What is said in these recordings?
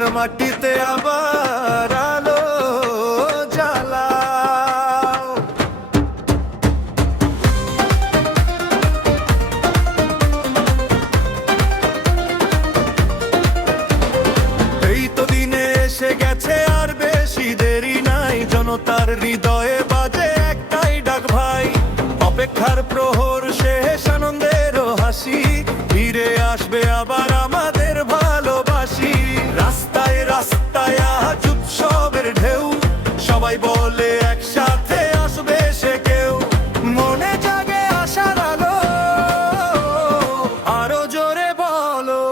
বাংলার মাটিতে আবার আলো জ্বালাও। এই তো দিনে এসে গেছে, আর বেশি দেরি নাই। জনতার হৃদয়ে বাজে একটাই ডাক ভাই, অপেক্ষার প্রহর শেষ, আনন্দেরও হাসি। ফিরে আসবে আবার আমাদের ভালোবাসি। রাস্তায় রাস্তায় আজ উৎসবের ঢেউ, সবাই বলে একসাথে আসবে সে কেউ। মনে জাগে আশার আলো, আরো জোরে বলো।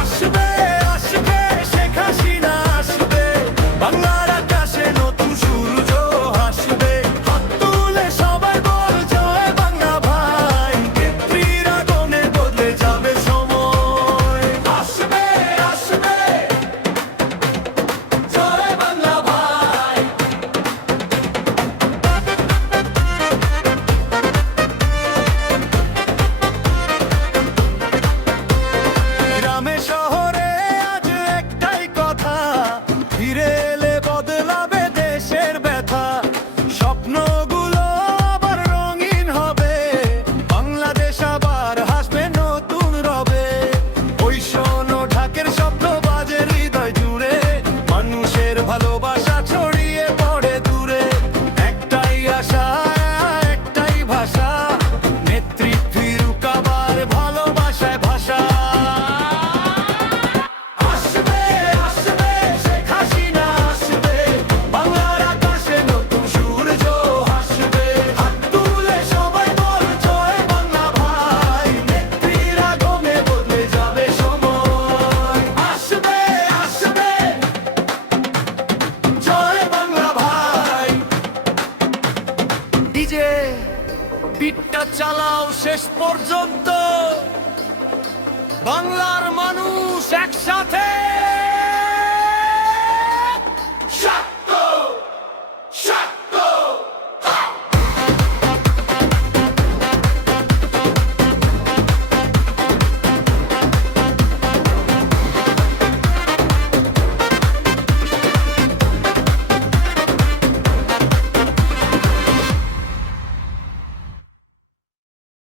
আসবে আসবে শেখ হাসিনা আসবে, বাংলার আকাশে নতুন সূর্য হাসবে। হাত তুলে সবাই বল জয় বাংলা ভাই, নেত্রীর আগমনে বদলে যাবে সময়। আসবে আসবে জয় বাংলা ভাই। গ্রামে শহরে আজ একটাই কথা, ফিরে এলে বদলাবে দেশের ব্যথা। স্বপ্নগুলো আবার রঙিন হবে, বাংলাদেশ আবার হাসবে নতুন রবে। ওই শোনো ঢাকের শব্দ বাজে হৃদয় জুড়ে, মানুষের ভালোবাসা ছড়িয়ে পড়ে দূরে। একটাই আশা একটাই ভাষা, নেত্রী ফিরুক আবার ভালোবাসায় ভাষা। আসবে আসবে শেখ হাসিনা আসবে, বাংলার আকাশে নতুন সূর্য হাসবে। হাত তুলে সবাই বল জয় বাংলা ভাই, নেত্রীর আগমনে বদলে যাবে সময়। আসবে আসবে জয় বাংলা ভাই। ডিজে বিটটা চালাও শেষ পর্যন্ত, বাংলার মানুষ একসাথে।